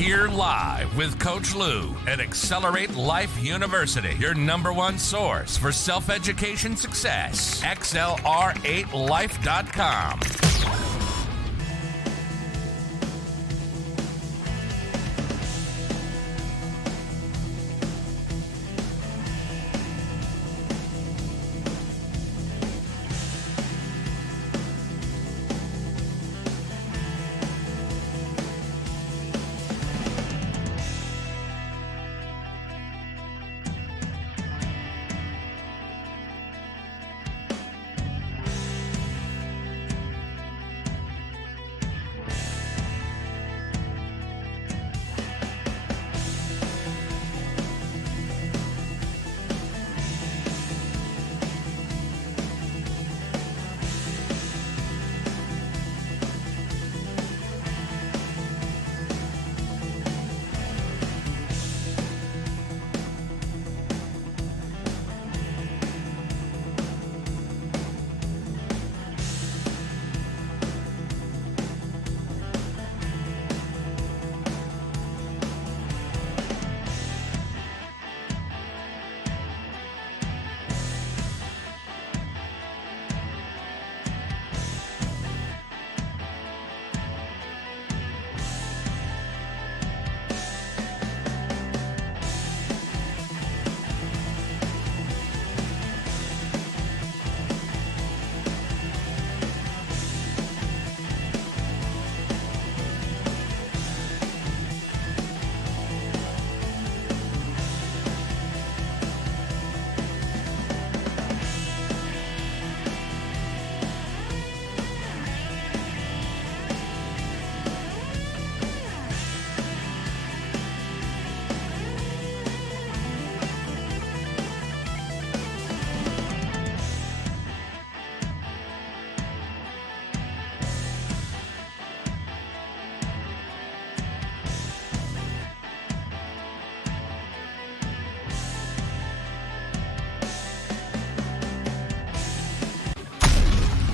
here live with Coach Lew at Accelerate Life University, your #1 source for self-education success. XLR8life.com.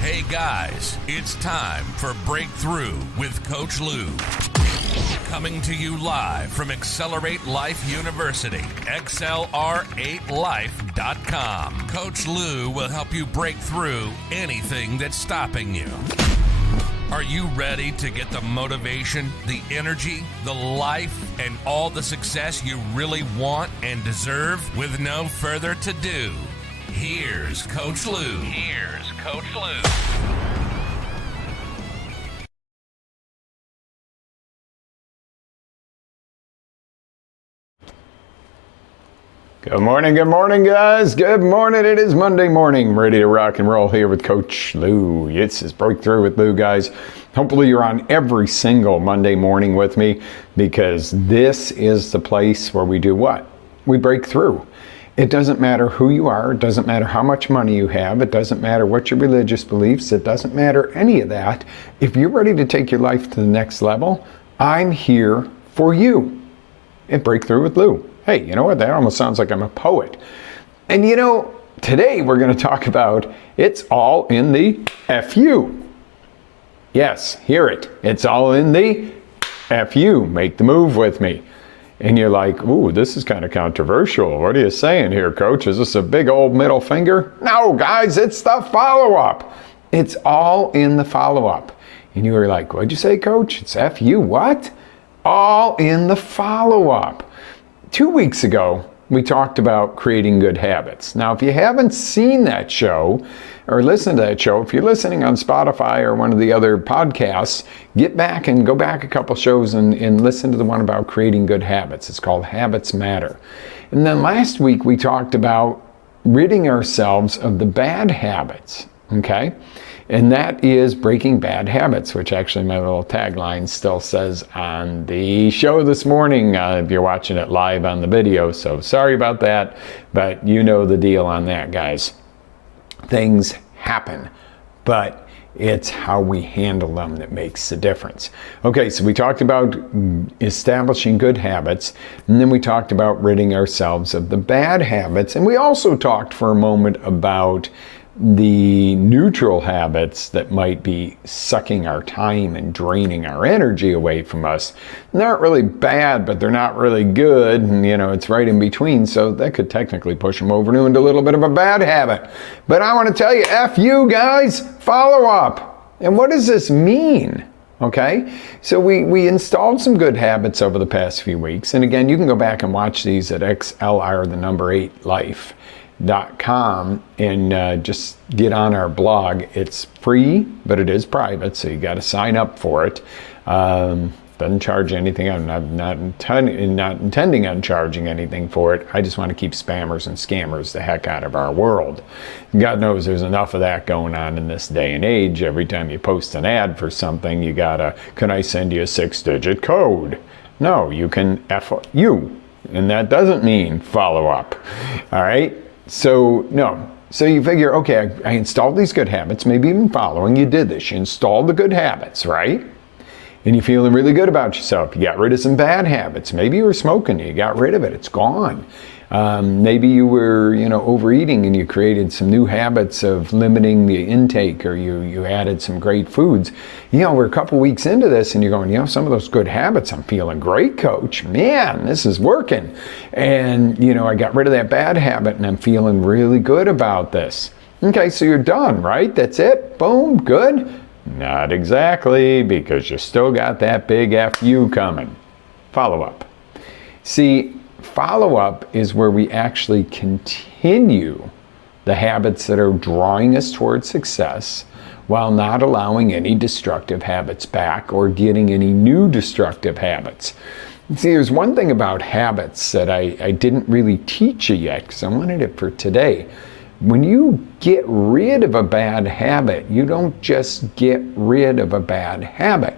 Hey guys, it's time for Breakthrough with Coach Lew. Coming to you live from Accelerate Life University, XLR8life.com. Coach Lew will help you break through anything that's stopping you. Are you ready to get the motivation, the energy, the life, and all the success you really want and deserve? With no further ado, here's Coach Lew. Here's Coach Lew. Good morning, guys. Good morning. It is Monday morning. I'm ready to rock and roll here with Coach Lew. It's his Breakthrough with Lew, guys. Hopefully you're on every single Monday morning with me, because this is the place where we do what? We break through. It doesn't matter who you are. It doesn't matter how much money you have. It doesn't matter what your religious beliefs. It doesn't matter any of that. If you're ready to take your life to the next level, I'm here for you at Breakthrough with Lew. Hey, you know what? That almost sounds like I'm a poet. And you know, today we're going to talk about it's all in the FU. Yes, hear it. It's all in the FU. Make the move with me. And you're like, ooh, this is kind of controversial. What are you saying here, Coach? Is this a big old middle finger? No, guys, it's the follow-up. It's all in the follow-up. And you were like, what'd you say, Coach? It's FU what? All in the follow-up. 2 weeks ago, we talked about creating good habits. Now, if you haven't seen that show or listened to that show, if you're listening on Spotify or one of the other podcasts, get back and go back a couple shows and listen to the one about creating good habits. It's called Habits Matter. And then last week, we talked about ridding ourselves of the bad habits, okay? And that is breaking bad habits, which actually my little tagline still says on the show this morning, if you're watching it live on the video. So sorry about that, but you know the deal on that, guys. Things happen, but it's how we handle them that makes the difference. Okay, so we talked about establishing good habits, and then we talked about ridding ourselves of the bad habits, and we also talked for a moment about the neutral habits that might be sucking our time and draining our energy away from us. They're not really bad, but they're not really good, and it's right in between, so that could technically push them over into a little bit of a bad habit. But I want to tell you, F you guys, follow up. And what does this mean? Okay, so we installed some good habits over the past few weeks, and again, you can go back and watch these at xlr8life.com and just get on our blog. It's free, but it is private, so you got to sign up for it. Doesn't charge anything. I'm not intending on charging anything for it. I just want to keep spammers and scammers the heck out of our world. God knows there's enough of that going on in this day and age. Every time you post an ad for something, you gotta, can I send you a 6-digit code? No, you can F you, and that doesn't mean follow up. All right, so no. So you figure, okay, I installed these good habits, maybe even following. You did this. You installed the good habits, right? And you're feeling really good about yourself. You got rid of some bad habits. Maybe you were smoking, you got rid of it, it's gone. Maybe you were, overeating and you created some new habits of limiting the intake, or you added some great foods. We're a couple weeks into this and you're going, some of those good habits, I'm feeling great, coach. Man, this is working. And, I got rid of that bad habit and I'm feeling really good about this. Okay, so you're done, right? That's it? Boom, good? Not exactly, because you still got that big FU coming. Follow up. See, follow up is where we actually continue the habits that are drawing us towards success while not allowing any destructive habits back or getting any new destructive habits. See, there's one thing about habits that I didn't really teach you yet, because I wanted it for today. When you get rid of a bad habit, you don't just get rid of a bad habit.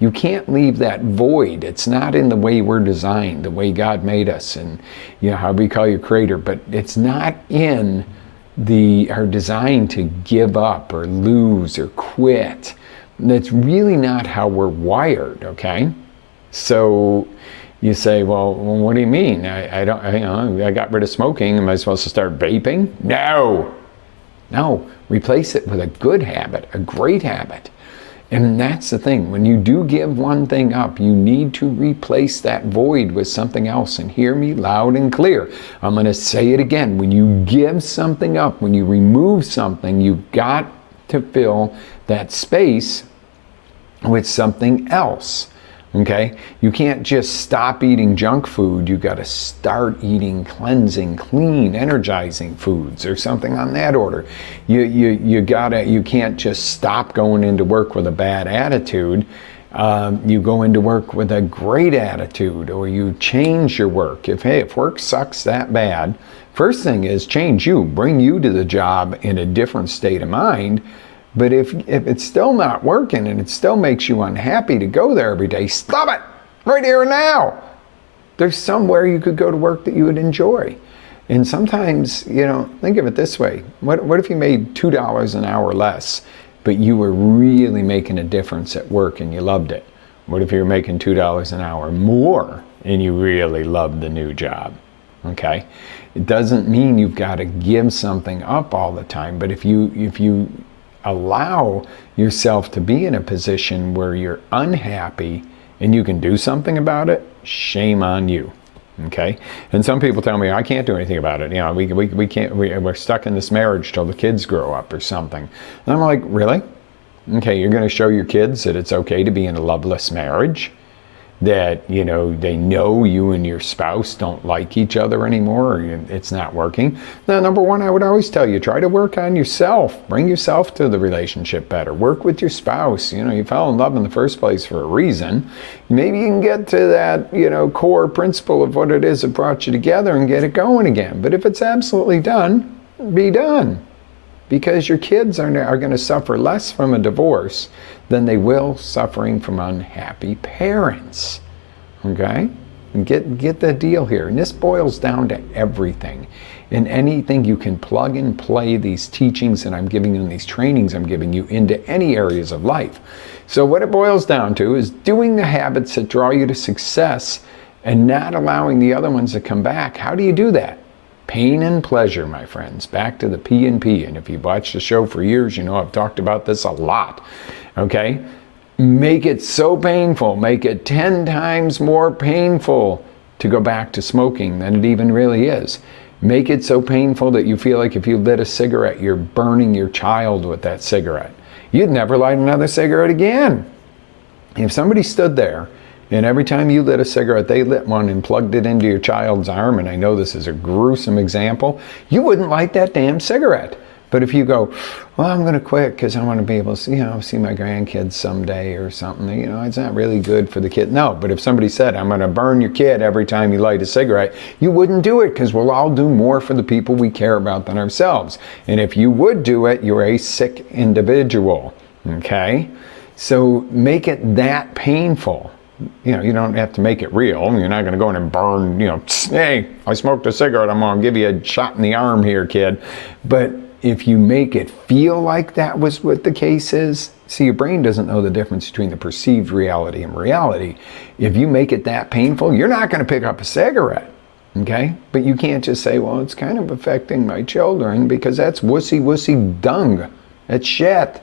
You can't leave that void. It's not in the way we're designed, the way God made us, and how we call you creator, but it's not in our design to give up or lose or quit. That's really not how we're wired, okay? So you say, well, what do you mean? I got rid of smoking. Am I supposed to start vaping? No. Replace it with a good habit, a great habit. And that's the thing. When you do give one thing up, you need to replace that void with something else. And hear me loud and clear. I'm going to say it again. When you give something up, when you remove something, you've got to fill that space with something else. Okay? You can't just stop eating junk food. You got to start eating cleansing, clean, energizing foods or something on that order. You can't just stop going into work with a bad attitude. You go into work with a great attitude, or you change your work. If work sucks that bad, first thing is change you. Bring you to the job in a different state of mind. But if it's still not working and it still makes you unhappy to go there every day, stop it right here and now. There's somewhere you could go to work that you would enjoy. And sometimes, think of it this way. What if you made $2 an hour less, but you were really making a difference at work and you loved it? What if you were making $2 an hour more and you really loved the new job? Okay? It doesn't mean you've got to give something up all the time, but if you allow yourself to be in a position where you're unhappy and you can do something about it, shame on you. Okay? And some people tell me, I can't do anything about it. We can't, we're stuck in this marriage till the kids grow up or something. And I'm like, really? Okay, you're going to show your kids that it's okay to be in a loveless marriage? That, they know you and your spouse don't like each other anymore, or it's not working. Now, number one, I would always tell you, try to work on yourself. Bring yourself to the relationship better. Work with your spouse. You fell in love in the first place for a reason. Maybe you can get to that, core principle of what it is that brought you together and get it going again. But if it's absolutely done, be done. Because your kids are going to suffer less from a divorce than they will suffering from unhappy parents. Okay? Get the deal here. And this boils down to everything. In anything, you can plug and play these teachings that I'm giving you and these trainings I'm giving you into any areas of life. So what it boils down to is doing the habits that draw you to success and not allowing the other ones to come back. How do you do that? Pain and pleasure, my friends. Back to the P and P. And if you've watched the show for years, you know I've talked about this a lot. Okay? Make it so painful. Make it 10 times more painful to go back to smoking than it even really is. Make it so painful that you feel like if you lit a cigarette, you're burning your child with that cigarette. You'd never light another cigarette again. If somebody stood there and every time you lit a cigarette, they lit one and plugged it into your child's arm, and I know this is a gruesome example, you wouldn't light that damn cigarette. But if you go, well, I'm going to quit because I want to be able to, see my grandkids someday or something, it's not really good for the kid. No, but if somebody said, I'm going to burn your kid every time you light a cigarette, you wouldn't do it because we'll all do more for the people we care about than ourselves. And if you would do it, you're a sick individual, okay? So make it that painful. You don't have to make it real. You're not going to go in and burn, hey, I smoked a cigarette, I'm going to give you a shot in the arm here, kid. But if you make it feel like that was what the case is, see, your brain doesn't know the difference between the perceived reality and reality. If you make it that painful, you're not going to pick up a cigarette, okay? But you can't just say, well, it's kind of affecting my children, because that's wussy dung. That's shit,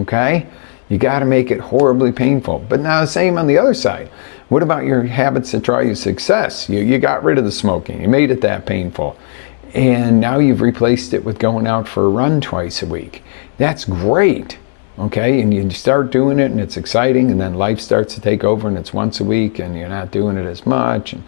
okay? You got to make it horribly painful. But now the same on the other side. What about your habits that draw you success? You got rid of the smoking. You made it that painful. And now you've replaced it with going out for a run twice a week. That's great, okay? And you start doing it and it's exciting, and then life starts to take over and it's once a week and you're not doing it as much. And,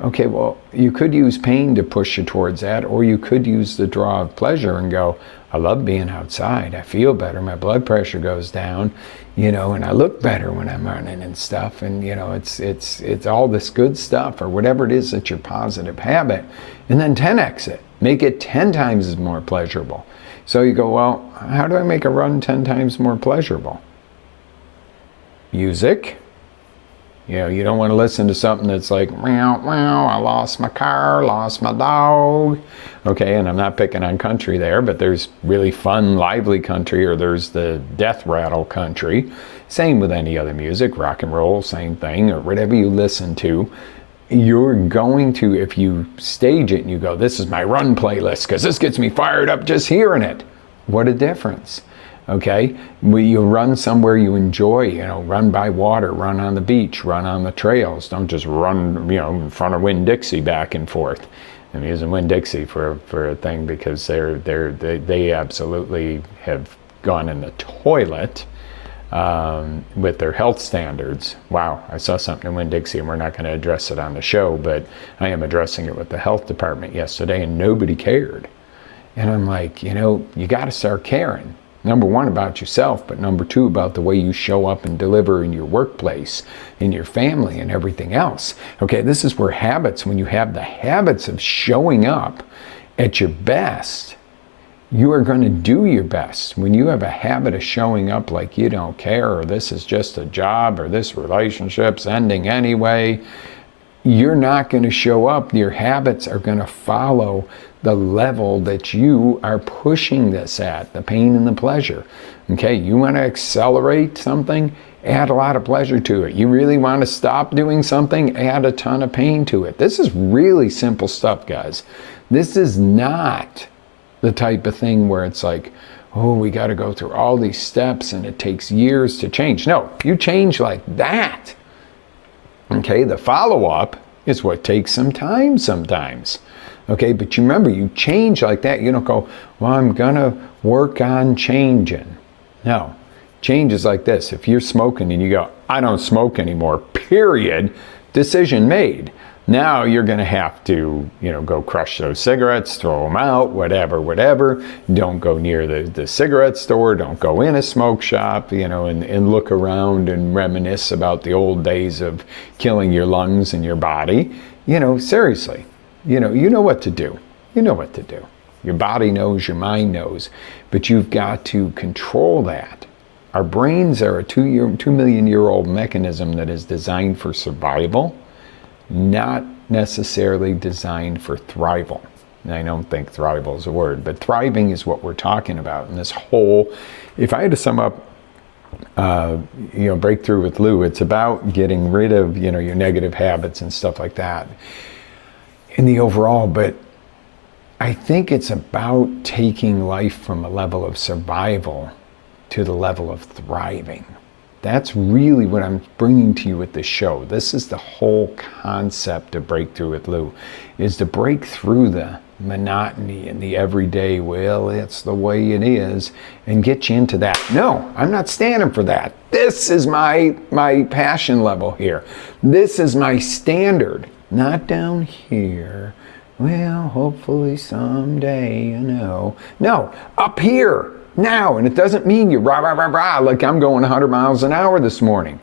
okay, well, you could use pain to push you towards that, or you could use the draw of pleasure and go, I love being outside. I feel better. My blood pressure goes down, and I look better when I'm running and stuff. And, it's all this good stuff, or whatever it is that's your positive habit. And then 10x it. Make it 10 times as more pleasurable. So you go, well, how do I make a run 10 times more pleasurable? Music. You don't want to listen to something that's like, meow, meow, I lost my car, lost my dog. Okay, and I'm not picking on country there, but there's really fun, lively country, or there's the death rattle country. Same with any other music, rock and roll, same thing, or whatever you listen to. You're going to, if you stage it and you go, this is my run playlist because this gets me fired up just hearing it. What a difference. Okay, you run somewhere you enjoy, run by water, run on the beach, run on the trails. Don't just run, in front of Winn-Dixie back and forth. I'm using Winn-Dixie for a thing because they absolutely have gone in the toilet with their health standards. Wow, I saw something in Winn-Dixie, and we're not going to address it on the show, but I am addressing it with the health department yesterday, and nobody cared. And I'm like, you got to start caring. Number one, about yourself, but number two, about the way you show up and deliver in your workplace, in your family, and everything else. Okay, this is where habits, when you have the habits of showing up at your best, you are going to do your best. When you have a habit of showing up like you don't care, or this is just a job, or this relationship's ending anyway, you're not going to show up. Your habits are going to follow the level that you are pushing this at, the pain and the pleasure. Okay, you want to accelerate something, add a lot of pleasure to it. You really want to stop doing something, add a ton of pain to it. This is really simple stuff, guys. This is not the type of thing where it's like, oh, we got to go through all these steps and it takes years to change. No, you change like that. Okay, the follow-up is what takes some time sometimes. Okay, but you remember, you change like that. You don't go, well, I'm going to work on changing. No, change is like this. If you're smoking and you go, I don't smoke anymore, period, decision made. Now you're going to have to, go crush those cigarettes, throw them out, whatever. Don't go near the cigarette store. Don't go in a smoke shop, and look around and reminisce about the old days of killing your lungs and your body. Seriously. You know what to do. You know what to do. Your body knows, your mind knows, but you've got to control that. Our brains are a 2 million year old mechanism that is designed for survival, not necessarily designed for thrival. And I don't think thrival is a word, but thriving is what we're talking about. And this whole, if I had to sum up, Breakthrough with Lew, it's about getting rid of, your negative habits and stuff like that in the overall, but I think it's about taking life from a level of survival to the level of thriving. That's really what I'm bringing to you with this show. This is the whole concept of Breakthrough with Lew, is to break through the monotony and the everyday, well, it's the way it is, and get you into that. No, I'm not standing for that. This is my passion level here. This is my standard, not down here. Well, hopefully someday, No, up here. Now, and it doesn't mean you rah, rah, rah, rah, like I'm going 100 miles an hour this morning.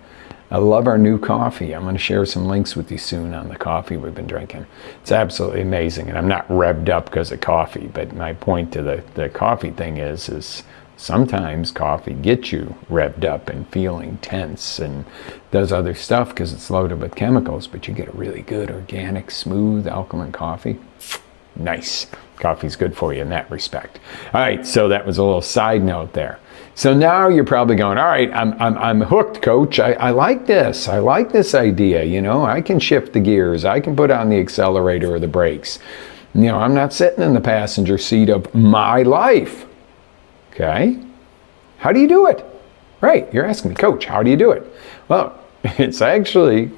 I love our new coffee. I'm going to share some links with you soon on the coffee we've been drinking. It's absolutely amazing, and I'm not revved up because of coffee, but my point to the coffee thing is sometimes coffee gets you revved up and feeling tense and does other stuff because it's loaded with chemicals, but you get a really good, organic, smooth, alkaline coffee. Nice. Coffee's good for you in that respect. All right, so that was a little side note there. So now you're probably going, all right, I'm hooked, Coach. I like this. I like this idea. I can shift the gears. I can put on the accelerator or the brakes. I'm not sitting in the passenger seat of my life. Okay? How do you do it? Right, you're asking me, Coach, how do you do it? Well, it's actually,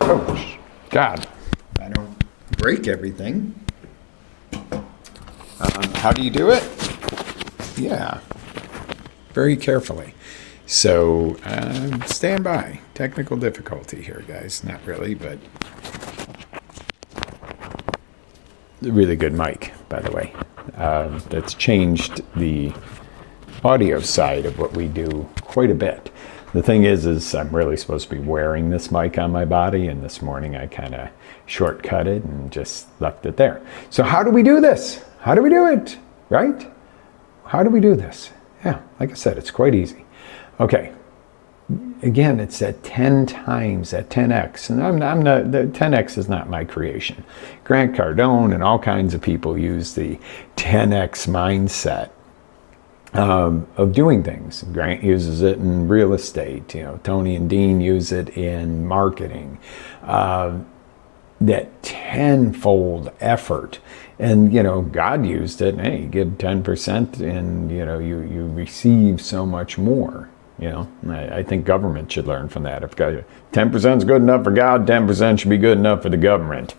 Coach, God, I don't break everything. How do you do it? Yeah, very carefully. So stand by. Technical difficulty here, guys. Not really, but a really good mic, by the way. That's changed the audio side of what we do quite a bit. The thing is I'm really supposed to be wearing this mic on my body, and this morning I kind of shortcutted and just left it there. So how do we do this? How do we do it? Right? How do we do this? Yeah, like I said, it's quite easy. Okay. Again, it's at 10 times, at 10x. And I'm not, the 10x is not my creation. Grant Cardone and all kinds of people use the 10x mindset of doing things. Grant uses it in real estate. Tony and Dean use it in marketing. That tenfold effort. And, God used it. Hey, you give 10% and, you receive so much more. I think government should learn from that. If 10% is good enough for God, 10% should be good enough for the government.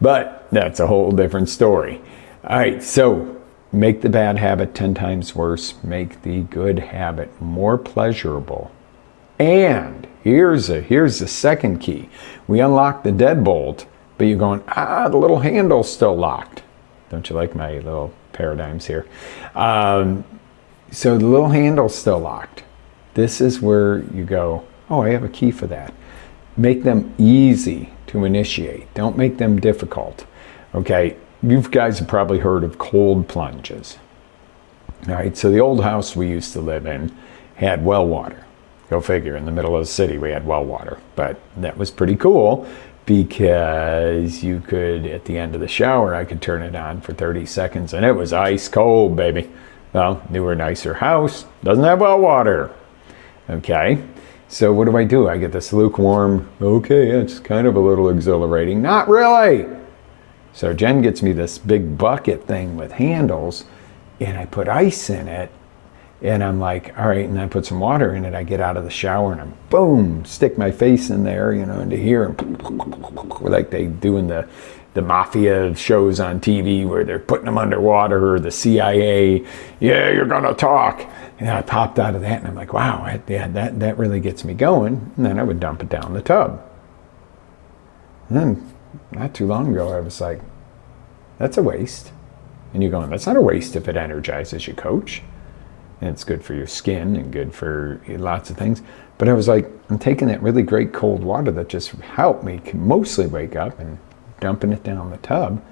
But that's a whole different story. All right, so make the bad habit 10 times worse. Make the good habit more pleasurable. And here's the second key. We unlock the deadbolt, but you're going, the little handle's still locked. Don't you like my little paradigms here? So the little handle's still locked. This is where you go, I have a key for that. Make them easy to initiate. Don't make them difficult. Okay, you guys have probably heard of cold plunges. All right, so the old house we used to live in had well water. Go figure, in the middle of the city we had well water. But that was pretty cool because you could, at the end of the shower, I could turn it on for 30 seconds and it was ice cold, baby. Well, newer, nicer house, doesn't have well water. Okay, so what do? I get this lukewarm, okay, it's kind of a little exhilarating. Not really. So Jen gets me this big bucket thing with handles and I put ice in it. And I'm like, all right, and I put some water in it. I get out of the shower and I'm boom, stick my face in there, into here, and like they do in the mafia shows on TV where they're putting them underwater, or the CIA, yeah, you're gonna talk. And I popped out of that and I'm like, wow, that really gets me going. And then I would dump it down the tub. And then not too long ago, I was like, that's a waste. And you're going, that's not a waste if it energizes you, Coach. And it's good for your skin and good for lots of things. But I was like, I'm taking that really great cold water that just helped me mostly wake up and dumping it down the tub.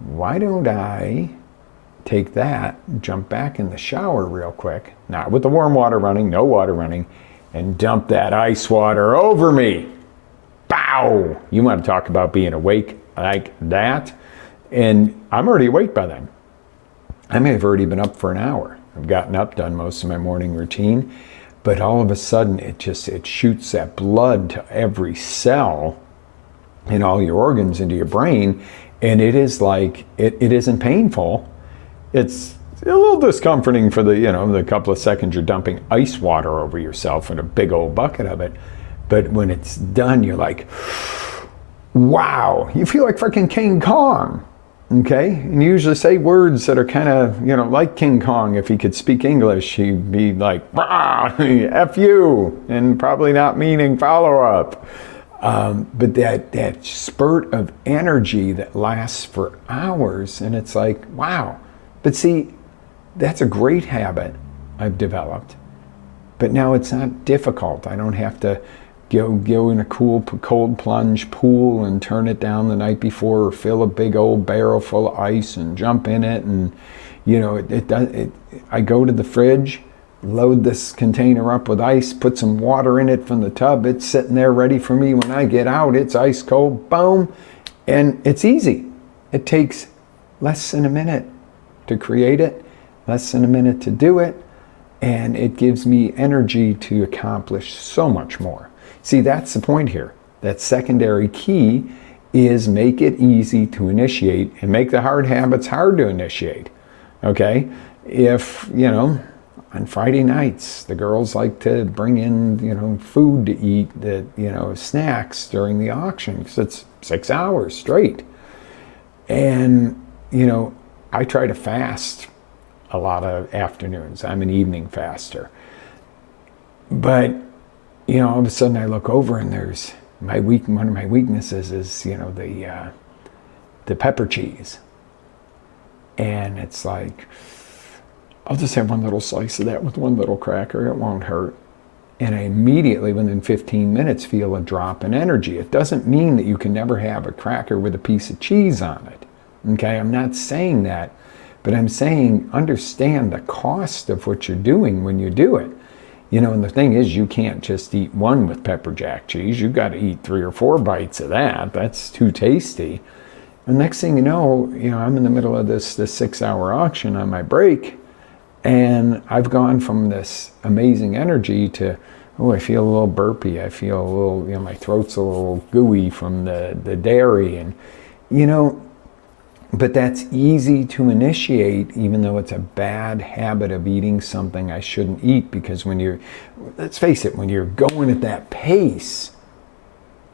Why don't I take that, jump back in the shower real quick, not with the warm water running, no water running, and dump that ice water over me. Bow! You want to talk about being awake like that? And I'm already awake by then. I may have already been up for an hour. I've gotten up, done most of my morning routine, but all of a sudden it shoots that blood to every cell in all your organs into your brain, And it is like, it isn't painful. It's a little discomforting for the couple of seconds you're dumping ice water over yourself in a big old bucket of it. But when it's done, you're like, wow, you feel like freaking King Kong. Okay? And you usually say words that are kind of, like King Kong. If he could speak English, he'd be like, F you, and probably not meaning follow up. But that spurt of energy that lasts for hours, and it's like, wow. But see, that's a great habit I've developed. But now it's not difficult. I don't have to go in a cold plunge pool and turn it down the night before, or fill a big old barrel full of ice and jump in it. And I go to the fridge, load this container up with ice, put some water in it from the tub. It's sitting there ready for me when I get out. It's ice cold, boom, and it's easy. It takes less than a minute to create it, less than a minute to do it, and it gives me energy to accomplish so much more. See, that's the point here. That secondary key is make it easy to initiate and make the hard habits hard to initiate. Okay? If, on Friday nights, the girls like to bring in, food to eat, snacks during the auction, because it's 6 hours straight. And, I try to fast a lot of afternoons. I'm an evening faster. But, all of a sudden I look over and there's one of my weaknesses is, the pepper cheese. And it's like, I'll just have one little slice of that with one little cracker. It won't hurt. And I immediately, within 15 minutes, feel a drop in energy. It doesn't mean that you can never have a cracker with a piece of cheese on it. Okay, I'm not saying that, but I'm saying understand the cost of what you're doing when you do it. And the thing is, you can't just eat one with pepper jack cheese. You've got to eat 3 or 4 bites of that. That's too tasty. The next thing you know, I'm in the middle of this 6-hour auction on my break, and I've gone from this amazing energy to, I feel a little burpy. I feel a little, my throat's a little gooey from the dairy. And, but that's easy to initiate, even though it's a bad habit of eating something I shouldn't eat, because let's face it, when you're going at that pace,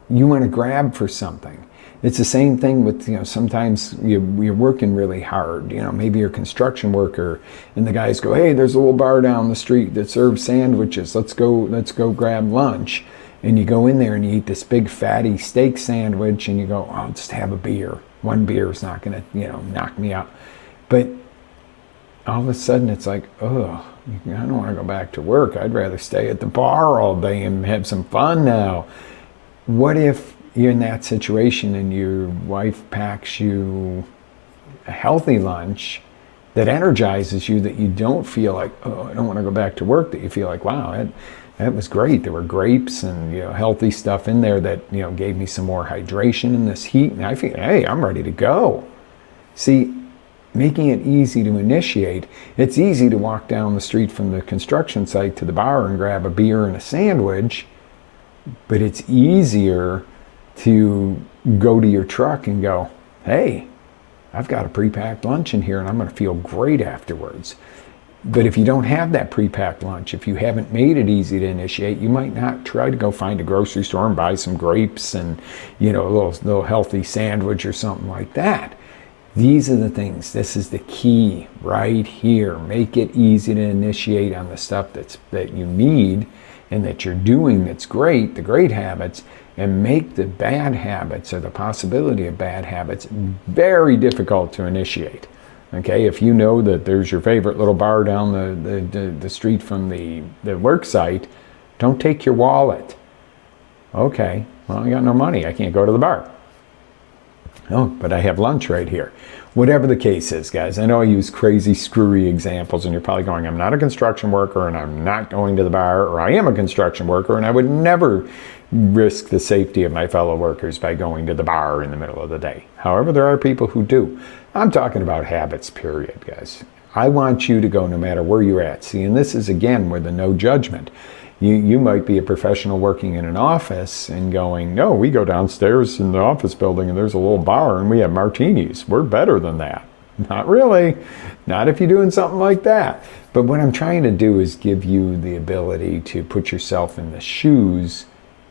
you want to grab for something. It's the same thing with, sometimes you're working really hard, maybe you're a construction worker and the guys go, hey, there's a little bar down the street that serves sandwiches. Let's go grab lunch. And you go in there and you eat this big fatty steak sandwich and you go, I'll just have a beer. One beer is not going to, knock me out. But all of a sudden it's like, oh, I don't want to go back to work. I'd rather stay at the bar all day and have some fun now. What if you're in that situation and your wife packs you a healthy lunch that energizes you, that you don't feel like, oh, I don't want to go back to work, that you feel like, wow, that was great. There were grapes and healthy stuff in there that gave me some more hydration in this heat, and I feel, hey, I'm ready to go. See, making it easy to initiate. It's easy to walk down the street from the construction site to the bar and grab a beer and a sandwich, but it's easier to go to your truck and go, hey, I've got a pre-packed lunch in here and I'm going to feel great afterwards. But if you don't have that pre-packed lunch, if you haven't made it easy to initiate, you might not try to go find a grocery store and buy some grapes and a little healthy sandwich or something like that. These are the things. This is the key right here. Make it easy to initiate on the stuff that you need and that you're doing that's great, the great habits, and make the bad habits, or the possibility of bad habits, very difficult to initiate. Okay, if you know that there's your favorite little bar down the street from the work site, don't take your wallet. Okay, well, I got no money. I can't go to the bar. Oh, but I have lunch right here. Whatever the case is, guys, I know I use crazy, screwy examples, and you're probably going, I'm not a construction worker, and I'm not going to the bar, or I am a construction worker, and I would never risk the safety of my fellow workers by going to the bar in the middle of the day. However, there are people who do. I'm talking about habits, period, guys. I want you to go no matter where you're at. See, and this is, again, where the no judgment. You might be a professional working in an office and going, no, we go downstairs in the office building and there's a little bar and we have martinis. We're better than that. Not really. Not if you're doing something like that. But what I'm trying to do is give you the ability to put yourself in the shoes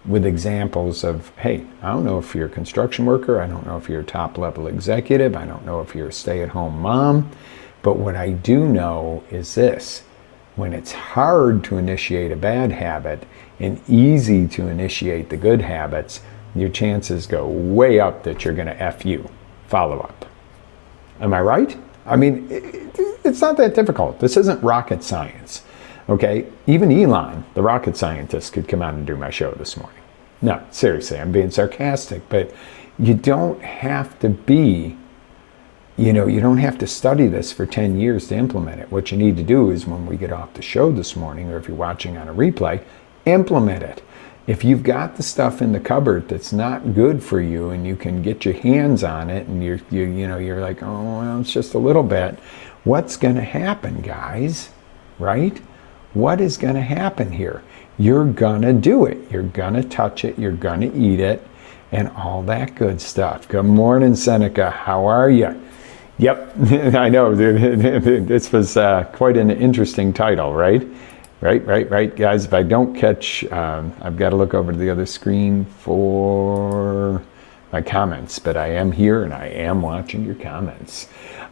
with examples of, hey, I don't know if you're a construction worker. I don't know if you're a top level executive. I don't know if you're a stay-at-home mom. But what I do know is this. When it's hard to initiate a bad habit and easy to initiate the good habits, your chances go way up that you're going to F you. Follow up. Am I right? I mean, it's not that difficult. This isn't rocket science. Okay? Even Elon, the rocket scientist, could come out and do my show this morning. No, seriously, I'm being sarcastic, but you don't have to be, you don't have to study this for 10 years to implement it. What you need to do is when we get off the show this morning, or if you're watching on a replay, implement it. If you've got the stuff in the cupboard that's not good for you and you can get your hands on it and you're like, oh, well, it's just a little bit, what's going to happen, guys? Right? What is going to happen here? You're going to do it. You're going to touch it. You're going to eat it and all that good stuff. Good morning, Seneca. How are you? Yep, I know. This was quite an interesting title, right? Right, guys. If I don't catch, I've got to look over to the other screen for my comments, but I am here and I am watching your comments.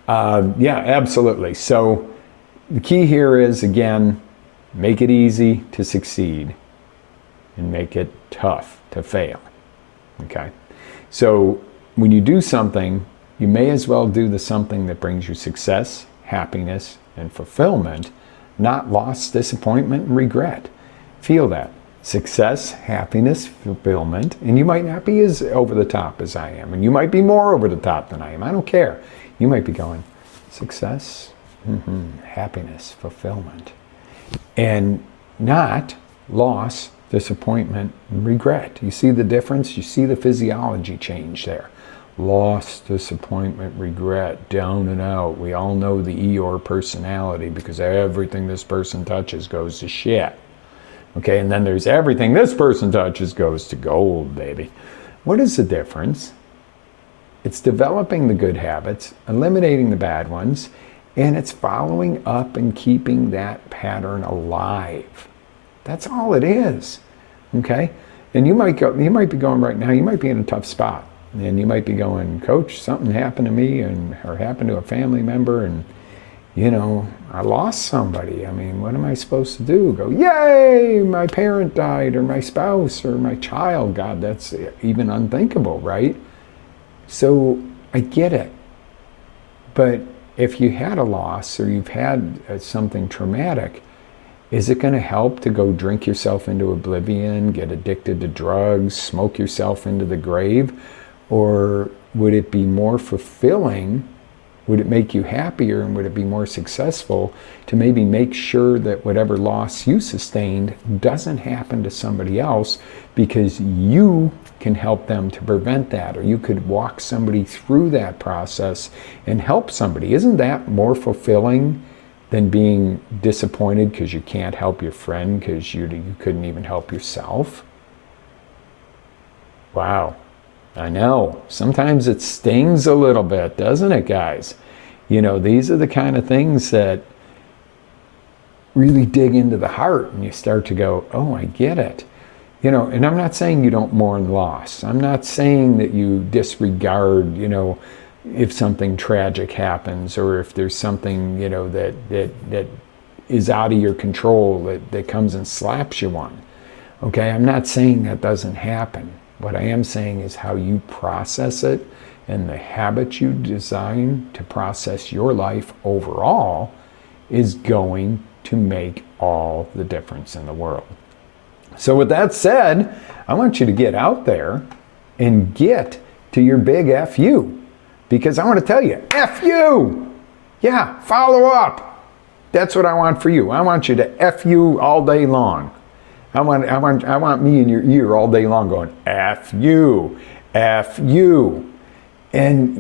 Yeah, absolutely. So the key here is, again, make it easy to succeed and make it tough to fail. Okay? So when you do something, you may as well do the something that brings you success, happiness, and fulfillment, not loss, disappointment, and regret. Feel that. Success, happiness, fulfillment, and you might not be as over the top as I am, and you might be more over the top than I am. I don't care. You might be going, success, happiness, fulfillment, and not loss, disappointment, and regret. You see the difference? You see the physiology change there. Loss, disappointment, regret, down and out. We all know the Eeyore personality because everything this person touches goes to shit. Okay, and then there's everything this person touches goes to gold, baby. What is the difference? It's developing the good habits, eliminating the bad ones, and it's following up and keeping that pattern alive. That's all it is. Okay? And you might be going right now, you might be in a tough spot. And you might be going, Coach, something happened to me or happened to a family member and, I lost somebody. I mean, what am I supposed to do? Go, yay, my parent died or my spouse or my child. God, that's even unthinkable, right? So I get it. But if you had a loss or you've had something traumatic, is it going to help to go drink yourself into oblivion, get addicted to drugs, smoke yourself into the grave? Or would it be more fulfilling? Would it make you happier and would it be more successful to maybe make sure that whatever loss you sustained doesn't happen to somebody else because you can help them to prevent that, or you could walk somebody through that process and help somebody? Isn't that more fulfilling than being disappointed because you can't help your friend because you couldn't even help yourself? Wow. I know. Sometimes it stings a little bit, doesn't it, guys? These are the kind of things that really dig into the heart and you start to go, oh, I get it. And I'm not saying you don't mourn loss. I'm not saying that you disregard, if something tragic happens or if there's something, that is out of your control that comes and slaps you one. Okay? I'm not saying that doesn't happen. What I am saying is how you process it and the habits you design to process your life overall is going to make all the difference in the world. So with that said, I want you to get out there and get to your big F you. Because I want to tell you, F you! Yeah, follow up. That's what I want for you. I want you to F you all day long. I want me in your ear all day long going, F you, F you. And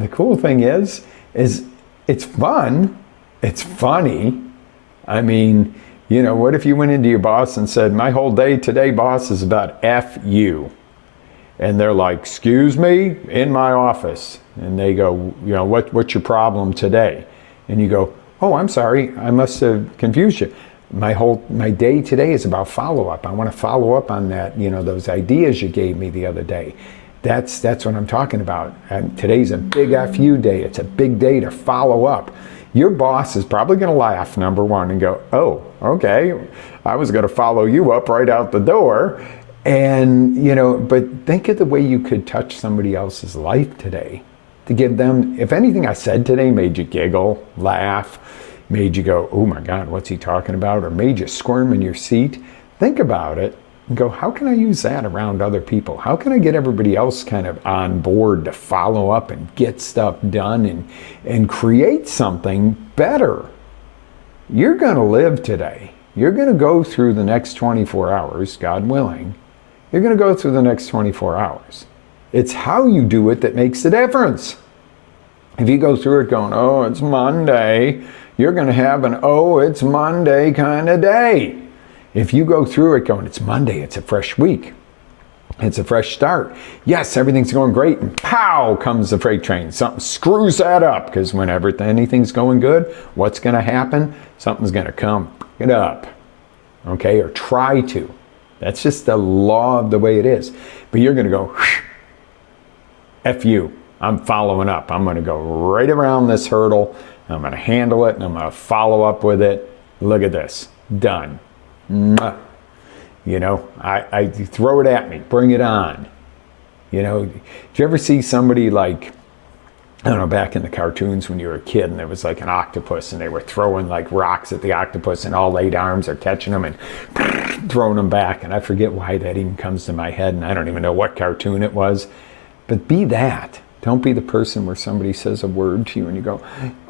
the cool thing is it's fun, it's funny. I mean, What if you went into your boss and said, my whole day today, boss, is about F you? And they're like, excuse me, in my office. And they go, what's your problem today? And you go, oh, I'm sorry, I must have confused you. My day today is about follow-up. I want to follow up on that, those ideas you gave me the other day. That's what I'm talking about. And today's a big FU day. It's a big day to follow up. Your boss is probably going to laugh, number one, and go, oh, okay, I was going to follow you up right out the door. And, but think of the way you could touch somebody else's life today to give them, if anything I said today made you giggle, laugh, made you go, oh my God, what's he talking about? Or made you squirm in your seat. Think about it and go, how can I use that around other people? How can I get everybody else kind of on board to follow up and get stuff done and create something better? You're going to live today. You're going to go through the next 24 hours, God willing. You're going to go through the next 24 hours. It's how you do it that makes the difference. If you go through it going, oh, it's Monday, you're going to have an, oh, it's Monday kind of day. If you go through it going, it's Monday, it's a fresh week, it's a fresh start. Yes, everything's going great, and pow comes the freight train. Something screws that up, because whenever anything's going good, what's going to happen? Something's going to come it up, okay, or try to. That's just the law of the way it is. But you're going to go, F you. I'm following up. I'm going to go right around this hurdle. I'm going to handle it, and I'm going to follow up with it. Look at this. Done. I throw it at me. Bring it on. Did you ever see somebody like, I don't know, back in the cartoons when you were a kid, and there was like an octopus, and they were throwing like rocks at the octopus, and all 8 arms are catching them and throwing them back. And I forget why that even comes to my head, and I don't even know what cartoon it was. But be that. Don't be the person where somebody says a word to you and you go,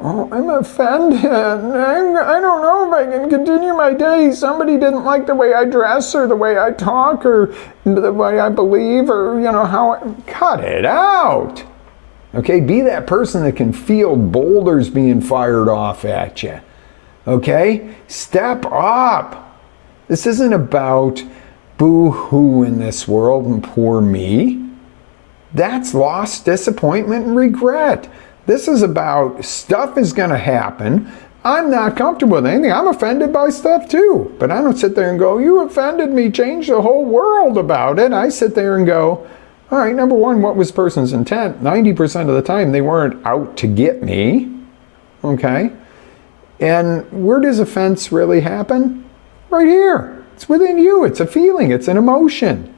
oh, I'm offended. I don't know if I can continue my day. Somebody didn't like the way I dress or the way I talk or the way I believe or, cut it out. Okay, be that person that can feel boulders being fired off at you. Okay, step up. This isn't about boo-hoo in this world and poor me. That's loss, disappointment, and regret. This is about stuff is going to happen. I'm not comfortable with anything. I'm offended by stuff too. But I don't sit there and go, you offended me, change the whole world about it. I sit there and go, all right, number one, what was the person's intent? 90% of the time, they weren't out to get me. Okay? And where does offense really happen? Right here. It's within you. It's a feeling. It's an emotion.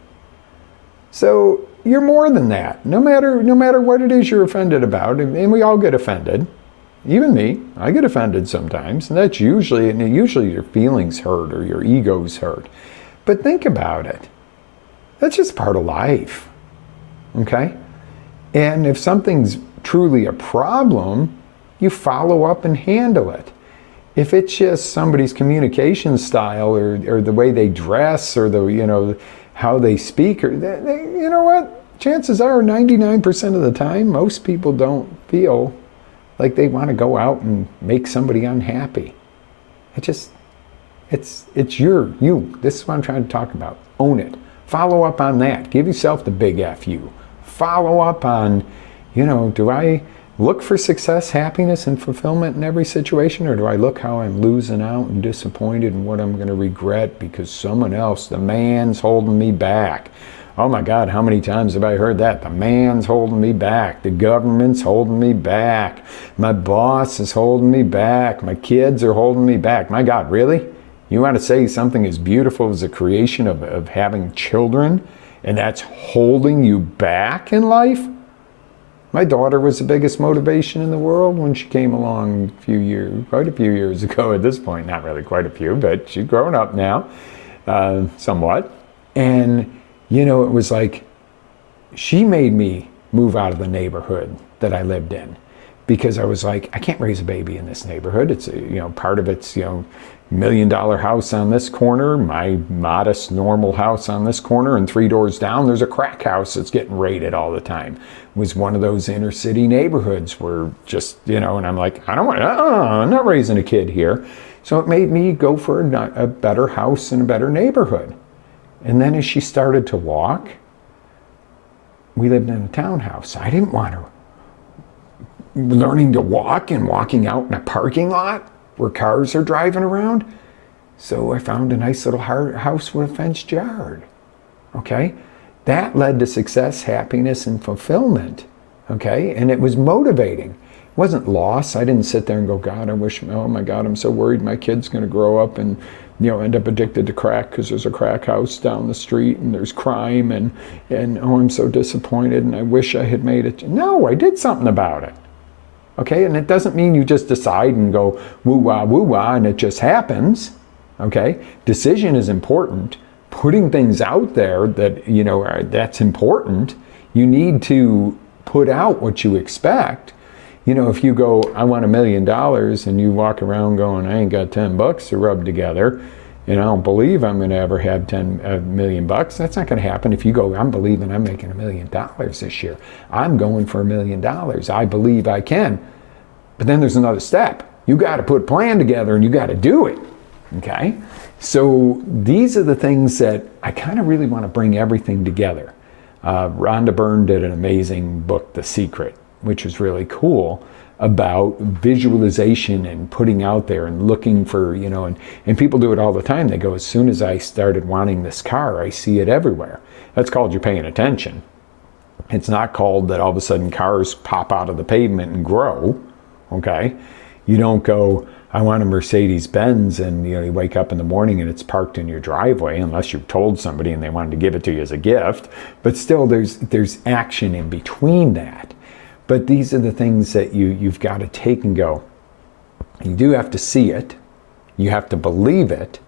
So you're more than that. No matter what it is you're offended about, and we all get offended. Even me, I get offended sometimes, and that's usually your feelings hurt or your ego's hurt. But think about it. That's just part of life. Okay? And if something's truly a problem, you follow up and handle it. If it's just somebody's communication style or the way they dress or how they speak, or you know what? Chances are 99% of the time, most people don't feel like they want to go out and make somebody unhappy. It's you. This is what I'm trying to talk about. Own it. Follow up on that. Give yourself the big FU. Follow up on, do I look for success, happiness, and fulfillment in every situation, or do I look how I'm losing out and disappointed and what I'm going to regret because someone else, the man's holding me back? Oh my God, how many times have I heard that? The man's holding me back. The government's holding me back. My boss is holding me back. My kids are holding me back. My God, really? You want to say something as beautiful as the creation of having children, and that's holding you back in life? My daughter was the biggest motivation in the world when she came along quite a few years ago at this point. Not really quite a few, but she's grown up now, somewhat. And, it was like she made me move out of the neighborhood that I lived in because I was like, I can't raise a baby in this neighborhood. It's, part of it's, $1 million house on this corner, my modest, normal house on this corner, and 3 doors down, there's a crack house that's getting raided all the time. It was one of those inner city neighborhoods where just, and I'm like, I don't want, I'm not raising a kid here. So it made me go for a better house and a better neighborhood. And then as she started to walk, we lived in a townhouse. I didn't want her learning to walk and walking out in a parking lot where cars are driving around. So I found a nice little house with a fenced yard. Okay? That led to success, happiness, and fulfillment. Okay? And it was motivating. It wasn't loss. I didn't sit there and go, God, oh my God, I'm so worried my kid's going to grow up and end up addicted to crack because there's a crack house down the street and there's crime and oh, I'm so disappointed and I wish I had made it. No, I did something about it. Okay, and it doesn't mean you just decide and go woo-wah, and it just happens. Okay, decision is important. Putting things out there that, that's important. You need to put out what you expect. If you go, I want $1 million, and you walk around going, I ain't got $10 to rub together, and I don't believe I'm going to ever have $1 million, that's not going to happen. If you go, I'm believing I'm making $1 million this year. I'm going for $1 million. I believe I can. But then there's another step. You got to put a plan together and you got to do it. Okay? So these are the things that I kind of really want to bring everything together. Rhonda Byrne did an amazing book, The Secret, which was really cool, about visualization and putting out there and looking for, and people do it all the time. They go, as soon as I started wanting this car, I see it everywhere. That's called you're paying attention. It's not called that all of a sudden cars pop out of the pavement and grow, okay? You don't go, I want a Mercedes-Benz, and you wake up in the morning and it's parked in your driveway, unless you've told somebody and they wanted to give it to you as a gift. But still, there's action in between that. But these are the things that you've got to take and go. You do have to see it. You have to believe it.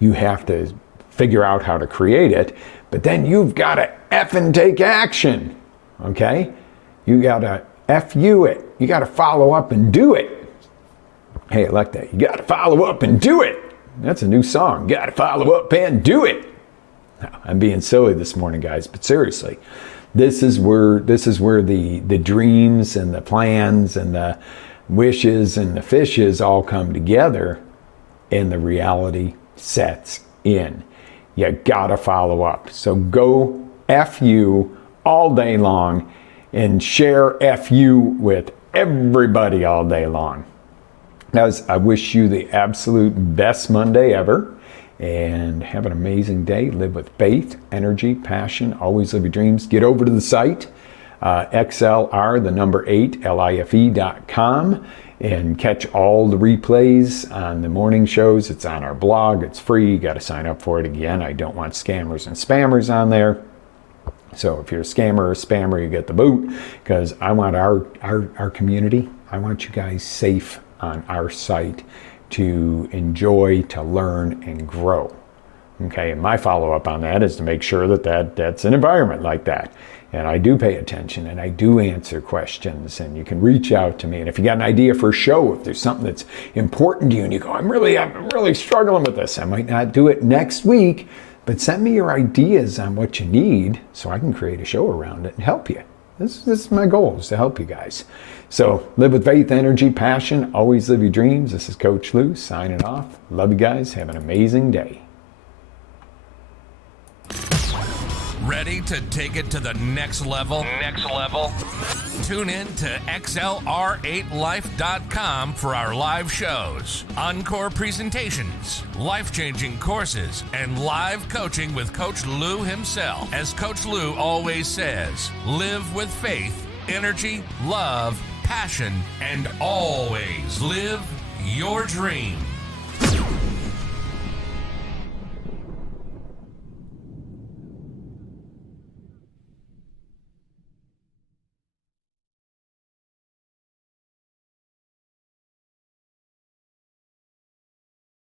You have to figure out how to create it. But then you've got to effing take action. Okay? You got to F-U it. You got to follow up and do it. Hey, I like that. You got to follow up and do it. That's a new song. Got to follow up and do it. Now, I'm being silly this morning, guys, but seriously. This is where the dreams and the plans and the wishes and the fishes all come together and the reality sets in. You gotta follow up. So go F-U all day long and share F-U with everybody all day long. Guys, I wish you the absolute best Monday ever. And have an amazing day. Live with faith, energy, passion. Always live your dreams. Get over to the site, XLR8, life.com, and catch all the replays on the morning shows. It's on our blog. It's free. You got to sign up for it. Again, I don't want scammers and spammers on there. So if you're a scammer or a spammer, you get the boot, because I want our community. I want you guys safe on our site to enjoy, to learn, and grow. Okay, and my follow-up on that is to make sure that's an environment like that. And I do pay attention, and I do answer questions, and you can reach out to me. And if you got an idea for a show, if there's something that's important to you, and you go, I'm really struggling with this, I might not do it next week, but send me your ideas on what you need so I can create a show around it and help you. This is my goal, is to help you guys. So live with faith, energy, passion. Always live your dreams. This is Coach Lew signing off. Love you guys. Have an amazing day. Ready to take it to the next level? Tune in to XLR8life.com for our live shows, encore presentations, life-changing courses, and live coaching with Coach Lew himself. As Coach Lew always says, live with faith, energy, love, passion, and always live your dream.